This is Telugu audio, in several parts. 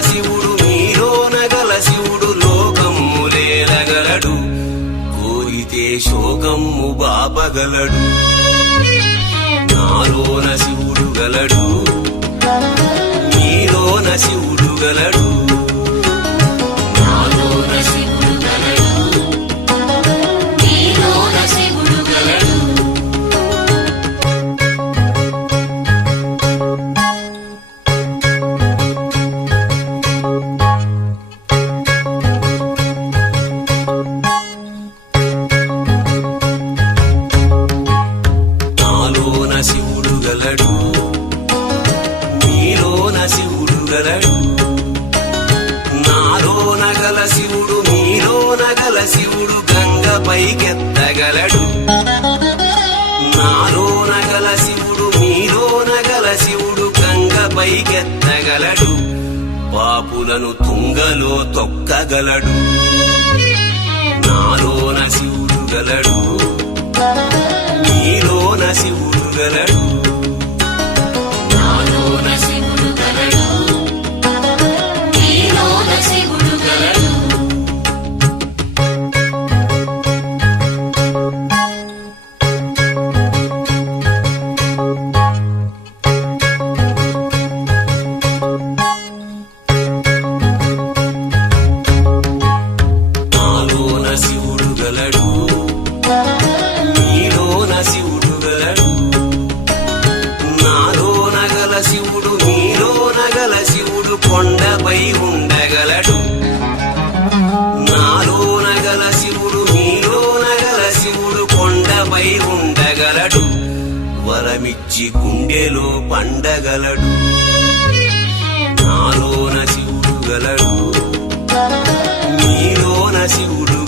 శివుడు మీలోనగల శివుడు లోకమ్ములేలగలడు కోరితే శోకము బాపగలడు. నాలోన శివుడు గలడు. మీలోన శివుడు గలడు. గలడు. నీలోన శివుడు గలడు. నాలోన గల శివుడు నీలోన గల శివుడు గంగ పైకెత్తగలడు. నాలోన గల శివుడు నీలోన గల శివుడు గంగ పైకెత్తగలడు. పాపులను తుంగలో తొక్కగలడు. నాలోన శివుడు గలడు. నీలోన శివుడు గలడు. వరమిచ్చి గుండెలో పండగలడు. నాలోన శివుడు గలడు. నీలోన శివుడు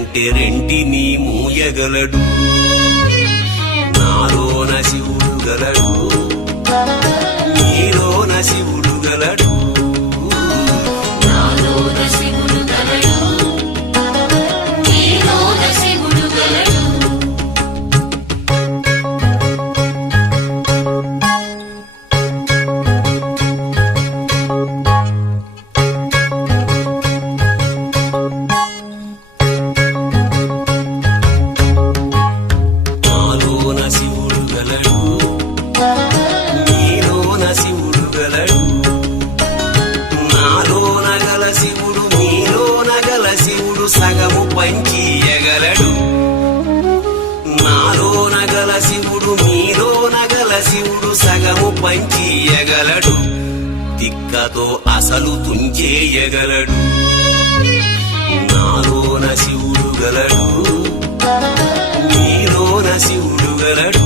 వద్దంటే రెంటిని మూయగలడు. తిక్కతో అసలు తుంచేయగలడు. నాలోన శివుడు గలడు. నీలోన శివుడు గలడు.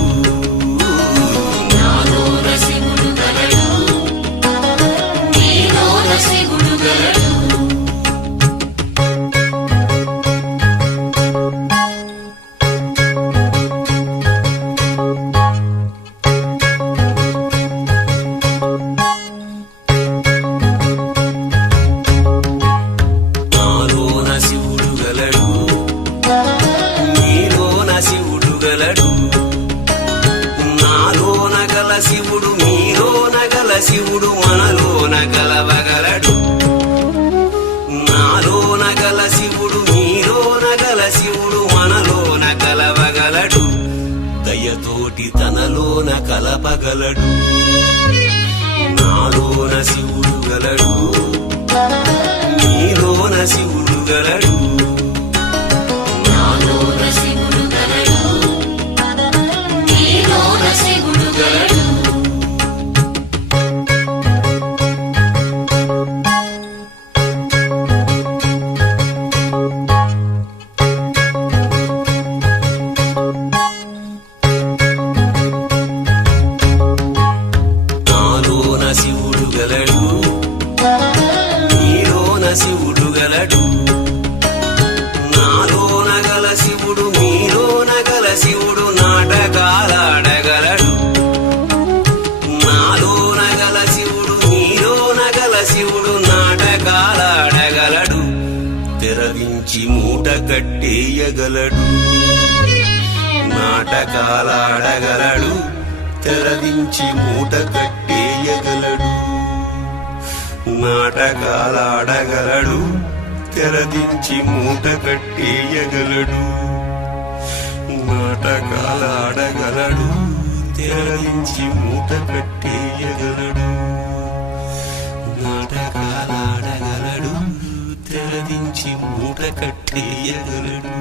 శివుడు మనలోన కలవగలడు నాలోన గల శివుడు మీలోన గల శివుడు మనలోన కలవగలడు దయతోటి తనలోన కలపగలడు. నాలోన శివుడు గలడు. నీలోన శివుడు గలడు. కట్టేయగలడు నాటకాలాడగలడు. తెరదించి మూట కట్టేయగలడు. నాటకాలాడగలడు. తెరదించి మూట కట్టేయగలడు. నాటకాలాడగలడు. తెరదించి మూట కట్టేయగలడు. నాటకాలాడగలడు తెరదించి మూట కట్టేయగలడు